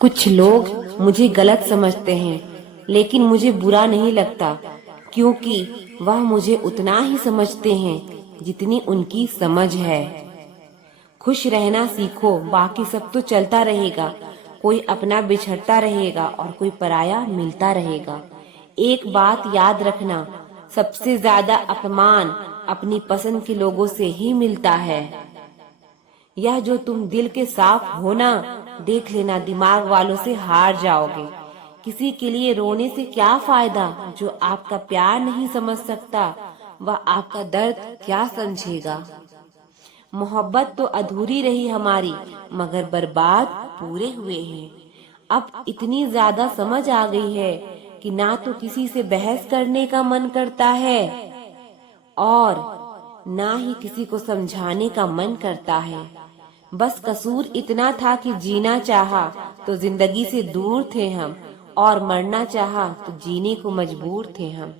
कुछ लोग मुझे गलत समझते हैं, लेकिन मुझे बुरा नहीं लगता, क्योंकि वह मुझे उतना ही समझते हैं जितनी उनकी समझ है। खुश रहना सीखो, बाकी सब तो चलता रहेगा। कोई अपना बिछड़ता रहेगा और कोई पराया मिलता रहेगा। एक बात याद रखना, सबसे ज्यादा अपमान अपनी पसंद के लोगों से ही मिलता है। यह जो तुम दिल के साफ हो ना, देख लेना दिमाग वालों से हार जाओगे। किसी के लिए रोने से क्या फायदा? जो आपका प्यार नहीं समझ सकता, वह आपका दर्द क्या समझेगा? मोहब्बत तो अधूरी रही हमारी, मगर बर्बाद पूरे हुए हैं। अब इतनी ज्यादा समझ आ गई है कि ना तो किसी से बहस करने का मन करता है और ना ही किसी को समझाने का मन करता है। बस कसूर इतना था कि जीना चाहा तो जिंदगी से दूर थे हम, और मरना चाहा तो जीने को मजबूर थे हम।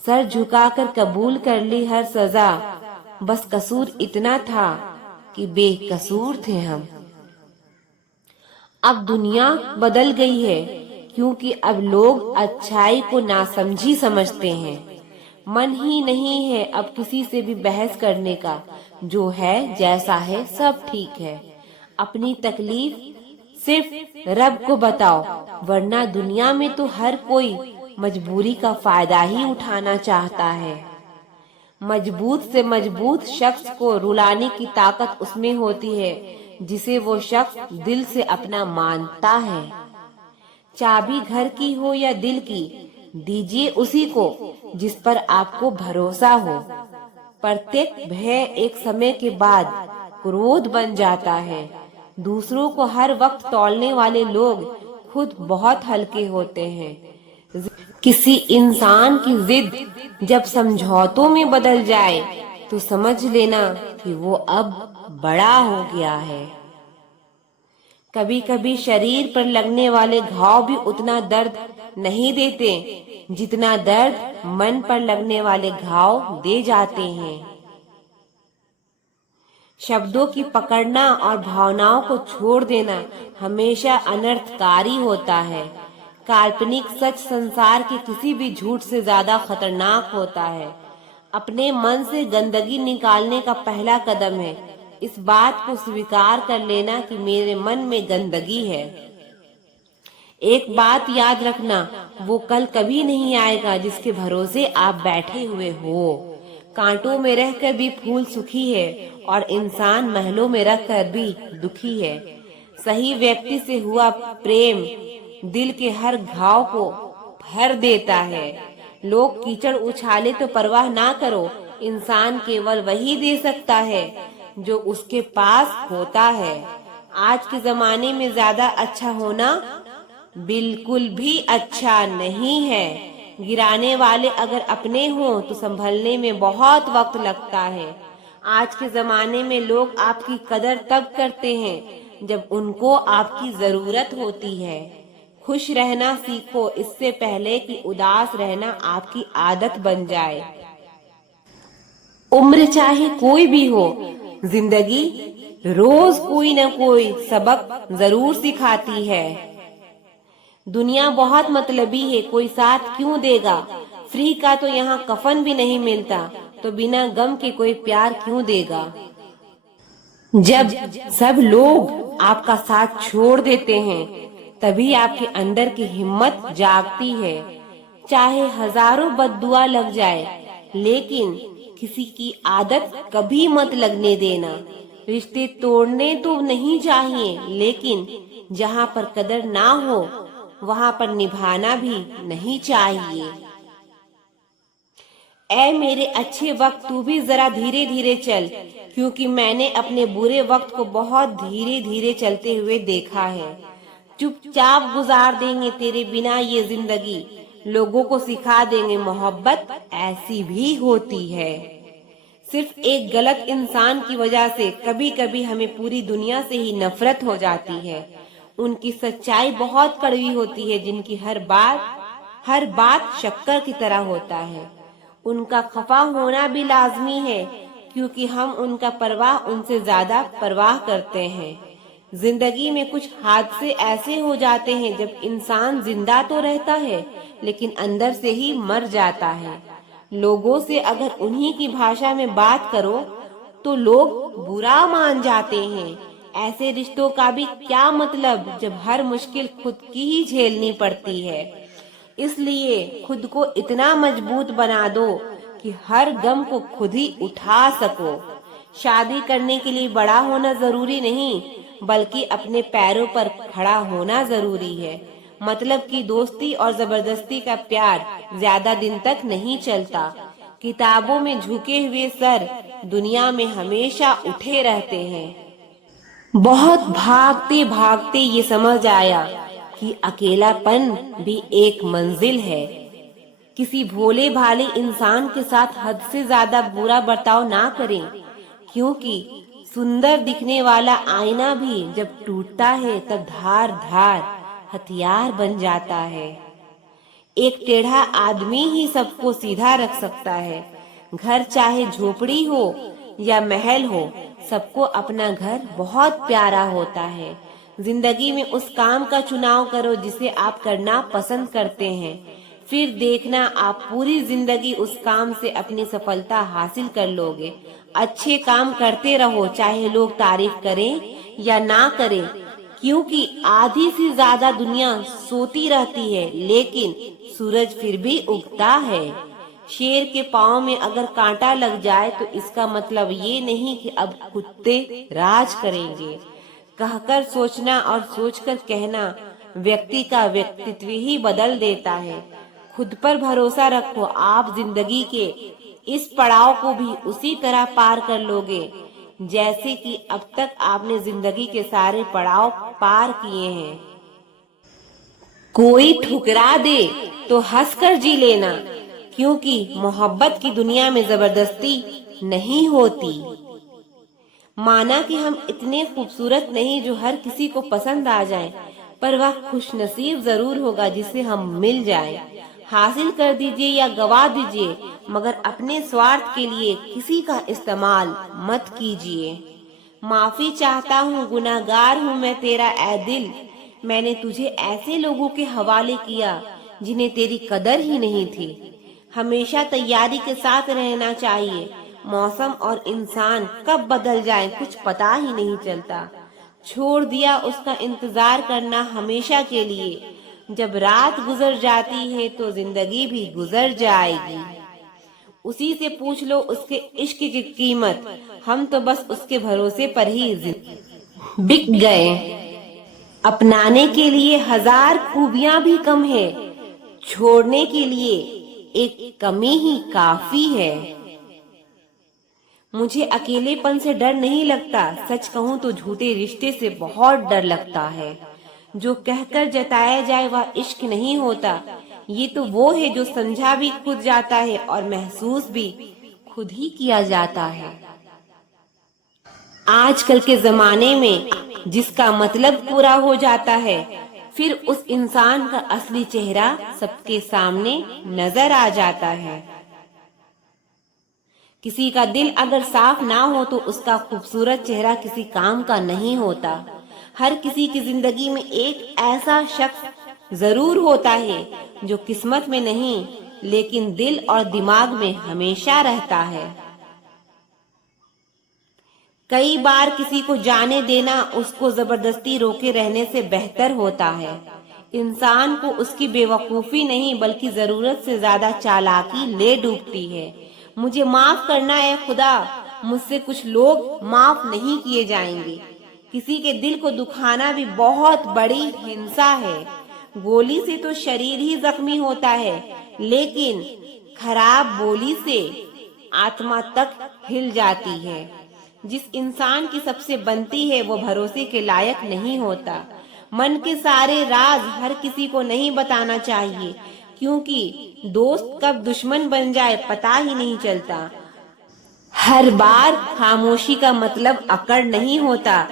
सर झुकाकर कबूल कर ली हर सजा, बस कसूर इतना था कि बेकसूर थे हम। अब दुनिया बदल गई है, क्योंकि अब लोग अच्छाई को नासमझी समझते हैं। मन ही नहीं है अब किसी से भी बहस करने का। जो है जैसा है सब ठीक है। अपनी तकलीफ सिर्फ रब को बताओ, वरना दुनिया में तो हर कोई मजबूरी का फायदा ही उठाना चाहता है। मजबूत से मजबूत शख्स को रुलाने की ताकत उसमें होती है जिसे वो शख्स दिल से अपना मानता है। चाबी घर की हो या दिल की, दीजिए उसी को जिस पर आपको भरोसा हो। प्रत्येक भय एक समय के बाद क्रोध बन जाता है। दूसरों को हर वक्त तौलने वाले लोग खुद बहुत हल्के होते हैं। किसी इंसान की जिद जब समझौतों में बदल जाए तो समझ लेना कि वो अब बड़ा हो गया है। कभी कभी शरीर पर लगने वाले घाव भी उतना दर्द नहीं देते जितना दर्द मन पर लगने वाले घाव दे जाते हैं। शब्दों की पकड़ना और भावनाओं को छोड़ देना हमेशा अनर्थकारी होता है। काल्पनिक सच संसार के किसी भी झूठ से ज्यादा खतरनाक होता है। अपने मन से गंदगी निकालने का पहला कदम है इस बात को स्वीकार कर लेना कि मेरे मन में गंदगी है। एक बात याद रखना, वो कल कभी नहीं आएगा जिसके भरोसे आप बैठे हुए हो। कांटों में रहकर भी फूल सुखी है और इंसान महलों में रहकर भी दुखी है। सही व्यक्ति से हुआ प्रेम दिल के हर घाव को भर देता है। लोग कीचड़ उछाले तो परवाह ना करो, इंसान केवल वही दे सकता है जो उसके पास होता है। आज के जमाने में ज्यादा अच्छा होना बिल्कुल भी अच्छा नहीं है। गिराने वाले अगर अपने हों तो संभलने में बहुत वक्त लगता है। आज के जमाने में लोग आपकी कदर तब करते हैं जब उनको आपकी जरूरत होती है। खुश रहना सीखो इससे पहले कि उदास रहना आपकी आदत बन जाए। उम्र चाहे कोई भी हो, जिंदगी रोज कोई न कोई सबक जरूर सिखाती है। दुनिया बहुत मतलबी है, कोई साथ क्यों देगा? फ्री का तो यहाँ कफन भी नहीं मिलता, तो बिना गम के कोई प्यार क्यों देगा? जब सब लोग आपका साथ छोड़ देते हैं, तभी आपके अंदर की हिम्मत जागती है। चाहे हजारों बद्दुआ लग जाए, लेकिन किसी की आदत कभी मत लगने देना। रिश्ते तोड़ने तो नहीं चाहिए, लेकिन जहाँ पर कदर ना हो वहाँ पर निभाना भी नहीं चाहिए। ऐ मेरे अच्छे वक्त, तू भी जरा धीरे धीरे चल, क्योंकि मैंने अपने बुरे वक्त को बहुत धीरे धीरे चलते हुए देखा है। चुपचाप गुजार देंगे तेरे बिना ये जिंदगी, लोगों को सिखा देंगे मोहब्बत ऐसी भी होती है। सिर्फ एक गलत इंसान की वजह से कभी कभी हमें पूरी दुनिया से ही नफरत हो जाती है। उनकी सच्चाई बहुत कड़वी होती है, जिनकी हर बात शक्कर की तरह होता है। उनका खफा होना भी लाजमी है, क्योंकि हम उनका परवाह उनसे ज्यादा परवाह करते हैं। जिंदगी में कुछ हादसे ऐसे हो जाते हैं जब इंसान जिंदा तो रहता है लेकिन अंदर से ही मर जाता है। लोगों से अगर उन्हीं की भाषा में बात करो तो लोग बुरा मान जाते हैं। ऐसे रिश्तों का भी क्या मतलब जब हर मुश्किल खुद की ही झेलनी पड़ती है। इसलिए खुद को इतना मजबूत बना दो कि हर गम को खुद ही उठा सको। शादी करने के लिए बड़ा होना जरूरी नहीं, बल्कि अपने पैरों पर खड़ा होना जरूरी है। मतलब कि दोस्ती और जबरदस्ती का प्यार ज्यादा दिन तक नहीं चलता। किताबों में झुके हुए सर दुनिया में हमेशा उठे रहते हैं। बहुत भागते भागते ये समझ आया कि अकेलापन भी एक मंजिल है। किसी भोले भाले इंसान के साथ हद से ज्यादा बुरा बर्ताव ना करें, क्योंकि सुंदर दिखने वाला आईना भी जब टूटता है तब धार धार हथियार बन जाता है। एक टेढ़ा आदमी ही सबको सीधा रख सकता है। घर चाहे झोपड़ी हो या महल हो, सबको अपना घर बहुत प्यारा होता है। जिंदगी में उस काम का चुनाव करो जिसे आप करना पसंद करते हैं, फिर देखना आप पूरी जिंदगी उस काम से अपनी सफलता हासिल कर लोगे। अच्छे काम करते रहो, चाहे लोग तारीफ करें या ना करें, क्योंकि आधी से ज्यादा दुनिया सोती रहती है लेकिन सूरज फिर भी उगता है। शेर के पाँव में अगर कांटा लग जाए तो इसका मतलब ये नहीं कि अब कुत्ते राज करेंगे। कहकर सोचना और सोचकर कहना व्यक्ति का व्यक्तित्व ही बदल देता है। खुद पर भरोसा रखो, आप जिंदगी के इस पड़ाव को भी उसी तरह पार कर लोगे जैसे कि अब तक आपने जिंदगी के सारे पड़ाव पार किए हैं। कोई ठुकरा दे तो हंसकर जी लेना, क्योंकि मोहब्बत की दुनिया में जबरदस्ती नहीं होती। माना कि हम इतने खूबसूरत नहीं जो हर किसी को पसंद आ जाएं, पर वह खुशनसीब जरूर होगा जिसे हम मिल जाएं। हासिल कर दीजिए या गवा दीजिए, मगर अपने स्वार्थ के लिए किसी का इस्तेमाल मत कीजिए। माफी चाहता हूँ, गुनाहगार हूँ मैं तेरा ऐ दिल। मैंने तुझे ऐसे लोगों के हवाले किया जिन्हें तेरी कदर ही नहीं थी। हमेशा तैयारी के साथ रहना चाहिए। मौसम और इंसान कब बदल जाए कुछ पता ही नहीं चलता। छोड़ दिया उसका इंतजार करना हमेशा के लिए। जब रात गुजर जाती है तो जिंदगी भी गुजर जाएगी। उसी से पूछ लो उसके इश्क की कीमत, हम तो बस उसके भरोसे पर ही बिक गए। अपनाने के लिए हजार खूबियां भी कम है, छोड़ने के लिए एक कमी ही काफी है। मुझे अकेलेपन से डर नहीं लगता, सच कहूँ तो झूठे रिश्ते से बहुत डर लगता है। जो कहकर जताया जाए वह इश्क नहीं होता, ये तो वो है जो समझा भी खुद जाता है और महसूस भी खुद ही किया जाता है। आजकल के जमाने में जिसका मतलब पूरा हो जाता है, फिर उस इंसान का असली चेहरा सबके सामने नजर आ जाता है। किसी का दिल अगर साफ ना हो तो उसका खूबसूरत चेहरा किसी काम का नहीं होता। हर किसी की जिंदगी में एक ऐसा शख्स जरूर होता है जो किस्मत में नहीं लेकिन दिल और दिमाग में हमेशा रहता है। कई बार किसी को जाने देना उसको जबरदस्ती रोके रहने से बेहतर होता है। इंसान को उसकी बेवकूफी नहीं बल्कि जरूरत से ज्यादा चालाकी ले डूबती है। मुझे माफ करना है खुदा, मुझसे कुछ लोग माफ नहीं किए जाएंगे। किसी के दिल को दुखाना भी बहुत बड़ी हिंसा है। गोली से तो शरीर ही जख्मी होता है, लेकिन खराब बोली से आत्मा तक हिल जाती है। जिस इंसान की सबसे बनती है वो भरोसे के लायक नहीं होता। मन के सारे राज हर किसी को नहीं बताना चाहिए, क्योंकि दोस्त कब दुश्मन बन जाए पता ही नहीं चलता। हर बार खामोशी का मतलब अकड़ नहीं होता,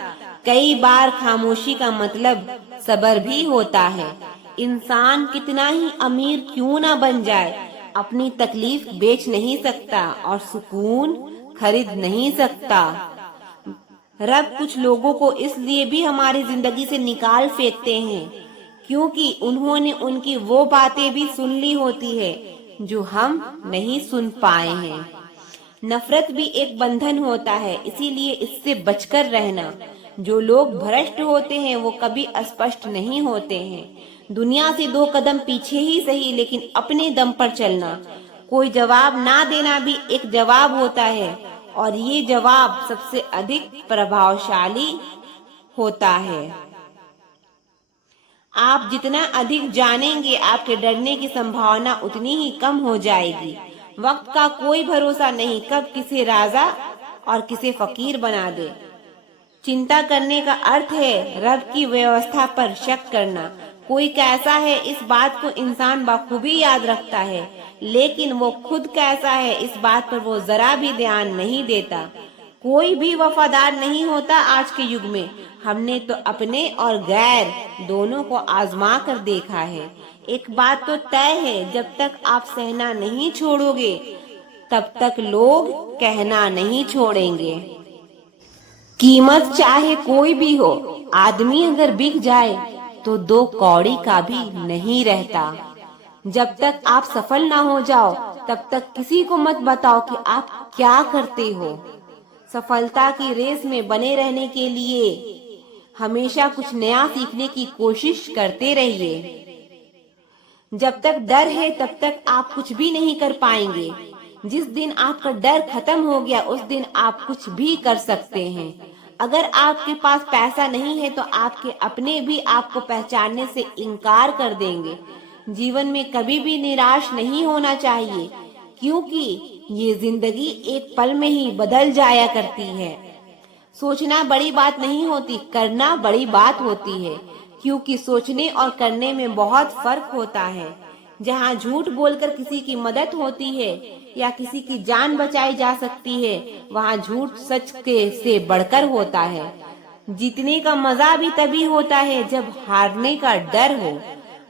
कई बार खामोशी का मतलब सब्र भी होता है। इंसान कितना ही अमीर क्यों ना बन जाए, अपनी तकलीफ बेच नहीं सकता और सुकून खरीद नहीं सकता। रब कुछ लोगों को इसलिए भी हमारी जिंदगी से निकाल फेंकते हैं क्योंकि उन्होंने उनकी वो बातें भी सुन ली होती है जो हम नहीं सुन पाए हैं। नफरत भी एक बंधन होता है, इसीलिए इससे बचकर रहना। जो लोग भ्रष्ट होते हैं वो कभी अस्पष्ट नहीं होते हैं। दुनिया से 2 कदम पीछे ही सही, लेकिन अपने दम पर चलना। कोई जवाब ना देना भी एक जवाब होता है, और ये जवाब सबसे अधिक प्रभावशाली होता है। आप जितना अधिक जानेंगे, आपके डरने की संभावना उतनी ही कम हो जाएगी। वक्त का कोई भरोसा नहीं, कब किसे राजा और किसे फकीर बना दे। चिंता करने का अर्थ है रब की व्यवस्था पर शक करना। कोई कैसा है इस बात को इंसान बखूबी याद रखता है, लेकिन वो खुद कैसा है इस बात पर वो जरा भी ध्यान नहीं देता। कोई भी वफादार नहीं होता आज के युग में। हमने तो अपने और गैर दोनों को आजमा कर देखा है। एक बात तो तय है, जब तक आप सहना नहीं छोड़ोगे तब तक लोग कहना नहीं छोड़ेंगे। कीमत चाहे कोई भी हो, आदमी अगर बिक जाए तो 2 कौड़ी का भी नहीं रहता। जब तक आप सफल ना हो जाओ तब तक किसी को मत बताओ कि आप क्या करते हो। सफलता की रेस में बने रहने के लिए हमेशा कुछ नया सीखने की कोशिश करते रहिए। जब तक डर है तब तक आप कुछ भी नहीं कर पाएंगे। जिस दिन आपका डर खत्म हो गया उस दिन आप कुछ भी कर सकते हैं। अगर आपके पास पैसा नहीं है तो आपके अपने भी आपको पहचानने से इनकार कर देंगे। जीवन में कभी भी निराश नहीं होना चाहिए, क्योंकि ये जिंदगी एक पल में ही बदल जाया करती है। सोचना बड़ी बात नहीं होती, करना बड़ी बात होती है, क्योंकि सोचने और करने में बहुत फर्क होता है। जहाँ झूठ बोलकर किसी की मदद होती है या किसी की जान बचाई जा सकती है, वहाँ झूठ सच के से बढ़कर होता है। जीतने का मजा भी तभी होता है जब हारने का डर हो।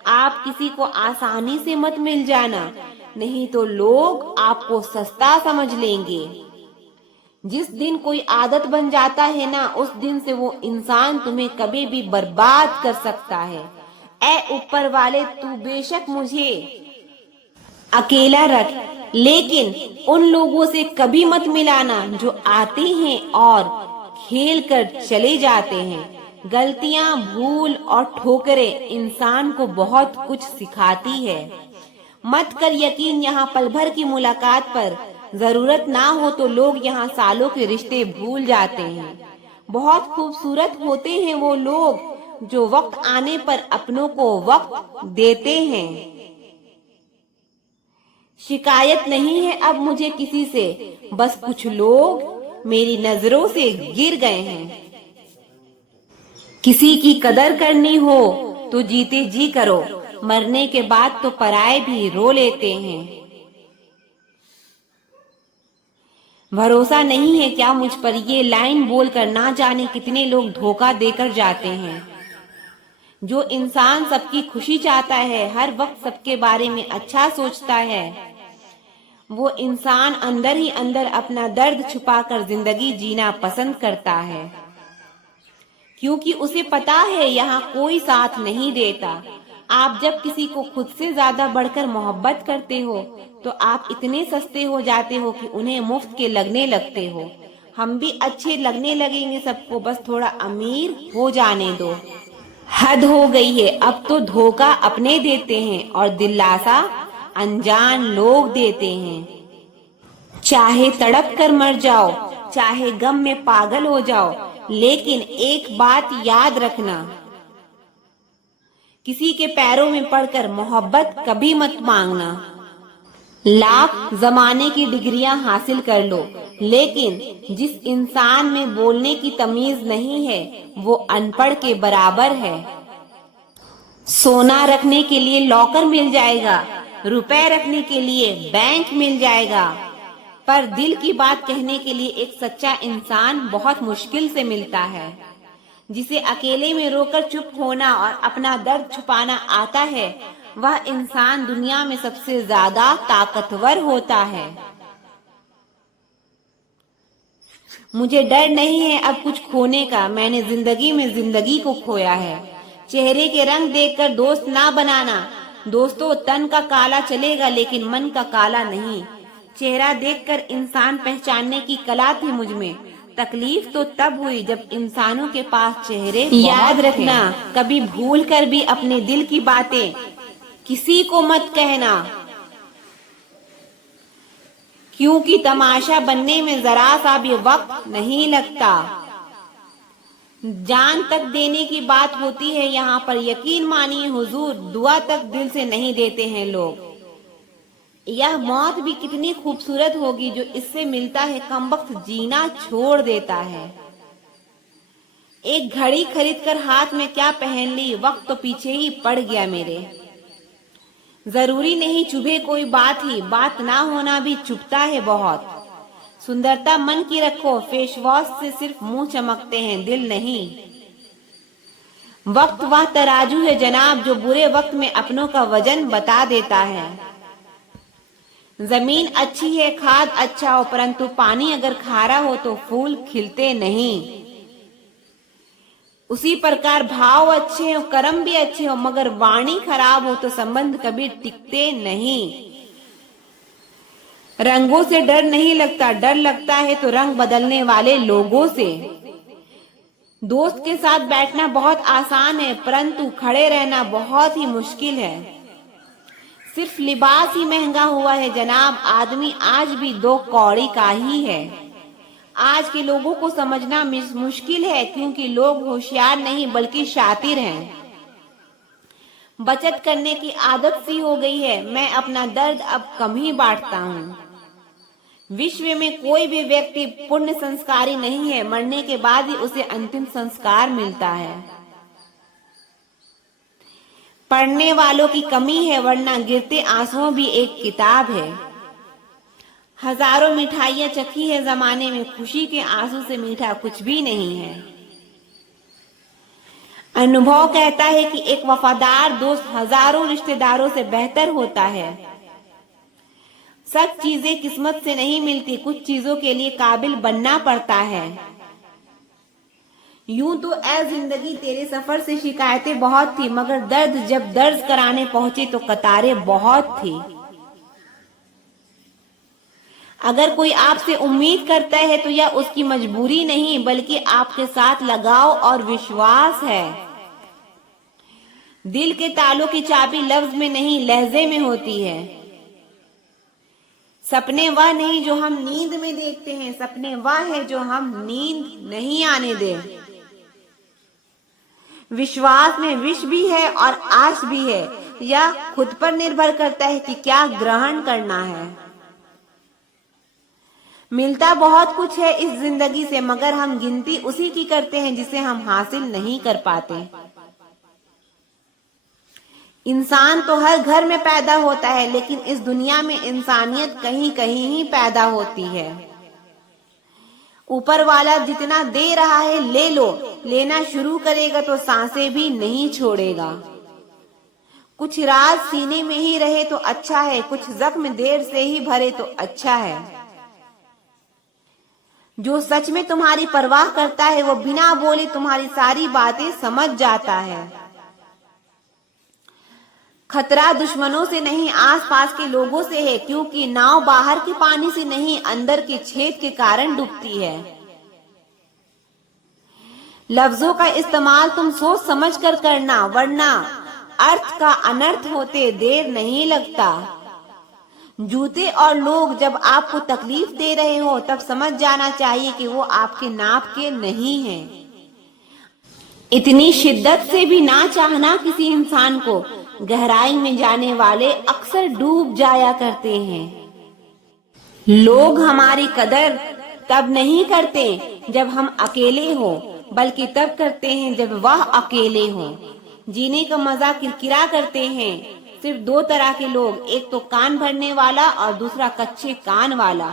आप किसी को आसानी से मत मिल जाना, नहीं तो लोग आपको सस्ता समझ लेंगे। जिस दिन कोई आदत बन जाता है ना, उस दिन से वो इंसान तुम्हें कभी भी बर्बाद कर सकता है। ऐ ऊपर वाले, तू बेशक मुझे अकेला रख, लेकिन उन लोगों से कभी मत मिलाना जो आते हैं और खेल कर चले जाते हैं। गलतियां, भूल और ठोकरें इंसान को बहुत कुछ सिखाती है। मत कर यकीन यहाँ पल भर की मुलाकात पर। जरूरत ना हो तो लोग यहाँ सालों के रिश्ते भूल जाते हैं। बहुत खूबसूरत होते हैं वो लोग जो वक्त आने पर अपनों को वक्त देते हैं। शिकायत नहीं है अब मुझे किसी से, बस कुछ लोग मेरी नजरों से गिर गए हैं। किसी की कदर करनी हो तो जीते जी करो, मरने के बाद तो पराये भी रो लेते हैं। भरोसा नहीं है क्या मुझ पर, ये लाइन बोलकर ना जाने कितने लोग धोखा देकर जाते हैं। जो इंसान सबकी खुशी चाहता है, हर वक्त सबके बारे में अच्छा सोचता है, वो इंसान अंदर ही अंदर अपना दर्द छुपाकर जिंदगी जीना पसंद करता है, क्योंकि उसे पता है यहाँ कोई साथ नहीं देता। आप जब किसी को खुद से ज्यादा बढ़कर मोहब्बत करते हो तो आप इतने सस्ते हो जाते हो कि उन्हें मुफ्त के लगने लगते हो। हम भी अच्छे लगने लगेंगे सबको, बस थोड़ा अमीर हो जाने दो। हद हो गई है, अब तो धोखा अपने देते हैं और दिलासा अनजान लोग देते हैं। चाहे तड़प कर मर जाओ, चाहे गम में पागल हो जाओ, लेकिन एक बात याद रखना, किसी के पैरों में पड़कर मोहब्बत कभी मत मांगना। लाख जमाने की डिग्रियां हासिल कर लो, लेकिन जिस इंसान में बोलने की तमीज नहीं है वो अनपढ़ के बराबर है। सोना रखने के लिए लॉकर मिल जाएगा, रुपए रखने के लिए बैंक मिल जाएगा, पर दिल की बात कहने के लिए एक सच्चा इंसान बहुत मुश्किल से मिलता है। जिसे अकेले में रोकर चुप होना और अपना दर्द छुपाना आता है, वह इंसान दुनिया में सबसे ज्यादा ताकतवर होता है। मुझे डर नहीं है अब कुछ खोने का, मैंने जिंदगी में जिंदगी को खोया है। चेहरे के रंग देखकर दोस्त ना बनाना, दोस्तों तन का काला चलेगा लेकिन मन का काला नहीं। चेहरा देखकर इंसान पहचानने की कला थी मुझ में, तकलीफ तो तब हुई जब इंसानों के पास चेहरे याद रखना, कभी भूल कर भी अपने दिल की बातें किसी को मत कहना, क्योंकि तमाशा बनने में जरा सा भी वक्त नहीं लगता। जान तक देने की बात होती है यहाँ पर, यकीन मानिए हुजूर, दुआ तक दिल से नहीं देते हैं लोग। यह मौत भी कितनी खूबसूरत होगी जो इससे मिलता है कमबख्त जीना छोड़ देता है। एक घड़ी खरीदकर हाथ में क्या पहन ली, वक्त तो पीछे ही पड़ गया मेरे। जरूरी नहीं चुभे कोई बात ही, बात ना होना भी चुभता है बहुत। सुंदरता मन की रखो, फेस वॉश से सिर्फ मुंह चमकते हैं दिल नहीं। वक्त वह तराजू है जनाब जो बुरे वक्त में अपनों का वजन बता देता है। जमीन अच्छी है, खाद अच्छा हो, परंतु पानी अगर खारा हो तो फूल खिलते नहीं। उसी प्रकार भाव अच्छे हो, कर्म भी अच्छे हो, मगर वाणी खराब हो तो संबंध कभी टिकते नहीं। रंगों से डर नहीं लगता, डर लगता है तो रंग बदलने वाले लोगों से। दोस्त के साथ बैठना बहुत आसान है, परंतु खड़े रहना बहुत ही मुश्किल है। सिर्फ लिबास ही महंगा हुआ है जनाब, आदमी आज भी दो कौड़ी का ही है। आज के लोगों को समझना मुश्किल है, क्योंकि लोग होशियार नहीं बल्कि शातिर हैं। बचत करने की आदत सी हो गई है, मैं अपना दर्द अब कम ही बांटता हूँ। विश्व में कोई भी व्यक्ति पुण्य संस्कारी नहीं है, मरने के बाद ही उसे अंतिम संस्कार मिलता है। पढ़ने वालों की कमी है, वरना गिरते आंसुओं भी एक किताब है। हजारों मिठाइयां चखी है जमाने में, खुशी के आंसू से मीठा कुछ भी नहीं है। अनुभव कहता है कि एक वफादार दोस्त हजारों रिश्तेदारों से बेहतर होता है। सब चीजें किस्मत से नहीं मिलती, कुछ चीजों के लिए काबिल बनना पड़ता है। यूं तो ऐ जिंदगी तेरे सफर से शिकायतें बहुत थी, मगर दर्द जब दर्ज कराने पहुंचे तो कतारें बहुत थी। अगर कोई आपसे उम्मीद करता है तो यह उसकी मजबूरी नहीं बल्कि आपके साथ लगाव और विश्वास है। दिल के तालों की चाबी लफ्ज में नहीं लहजे में होती है। सपने वह नहीं जो हम नींद में देखते हैं, सपने वह है जो हम नींद नहीं आने दें। विश्वास में विष भी है और आश भी है, यह खुद पर निर्भर करता है कि क्या ग्रहण करना है। मिलता बहुत कुछ है इस जिंदगी से, मगर हम गिनती उसी की करते हैं जिसे हम हासिल नहीं कर पाते। इंसान तो हर घर में पैदा होता है, लेकिन इस दुनिया में इंसानियत कहीं कहीं ही पैदा होती है। ऊपर वाला जितना दे रहा है ले लो, लेना शुरू करेगा तो सांसें भी नहीं छोड़ेगा। कुछ राज सीने में ही रहे तो अच्छा है, कुछ जख्म देर से ही भरे तो अच्छा है। जो सच में तुम्हारी परवाह करता है वो बिना बोले तुम्हारी सारी बातें समझ जाता है। खतरा दुश्मनों से नहीं आसपास के लोगों से है, क्योंकि नाव बाहर के पानी से नहीं अंदर के छेद के कारण डूबती है। लफ्जों का इस्तेमाल तुम सोच समझ कर करना, वरना अर्थ का अनर्थ होते देर नहीं लगता। जूते और लोग जब आपको तकलीफ दे रहे हो तब समझ जाना चाहिए कि वो आपके नाप के नहीं हैं। इतनी शिद्दत से भी ना चाहना किसी इंसान को, गहराई में जाने वाले अक्सर डूब जाया करते हैं। लोग हमारी कदर तब नहीं करते जब हम अकेले हो, बल्कि तब करते हैं जब वह अकेले हो। जीने का मजा किरकिरा करते हैं सिर्फ दो तरह के लोग, एक तो कान भरने वाला और दूसरा कच्चे कान वाला।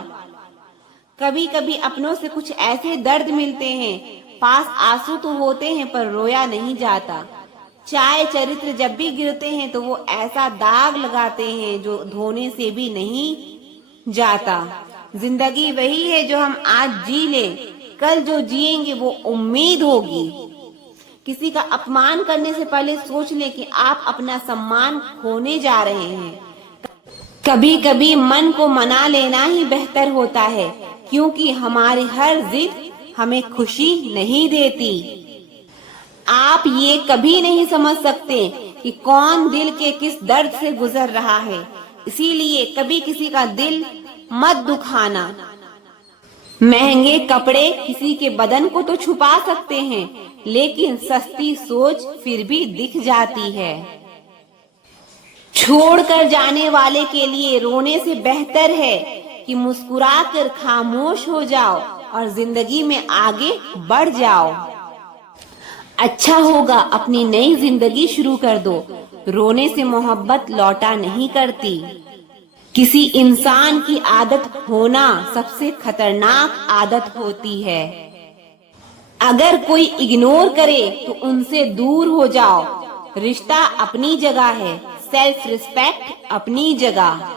कभी कभी अपनों से कुछ ऐसे दर्द मिलते हैं, पास आंसू तो होते हैं पर रोया नहीं जाता। चाय चरित्र जब भी गिरते हैं तो वो ऐसा दाग लगाते हैं जो धोने से भी नहीं जाता। जिंदगी वही है जो हम आज जी लें, कल जो जिएंगे वो उम्मीद होगी। किसी का अपमान करने से पहले सोच लें कि आप अपना सम्मान खोने जा रहे हैं। कभी कभी मन को मना लेना ही बेहतर होता है, क्योंकि हमारी हर जिद हमें खुशी नहीं देती। आप ये कभी नहीं समझ सकते कि कौन दिल के किस दर्द से गुजर रहा है, इसीलिए कभी किसी का दिल मत दुखाना। महंगे कपड़े किसी के बदन को तो छुपा सकते हैं, लेकिन सस्ती सोच फिर भी दिख जाती है। छोड़कर जाने वाले के लिए रोने से बेहतर है कि मुस्कुराकर खामोश हो जाओ और जिंदगी में आगे बढ़ जाओ। अच्छा होगा अपनी नई जिंदगी शुरू कर दो। रोने से मोहब्बत लौटा नहीं करती। किसी इंसान की आदत होना सबसे खतरनाक आदत होती है। अगर कोई इग्नोर करे तो उनसे दूर हो जाओ। रिश्ता अपनी जगह है, सेल्फ रिस्पेक्ट अपनी जगह।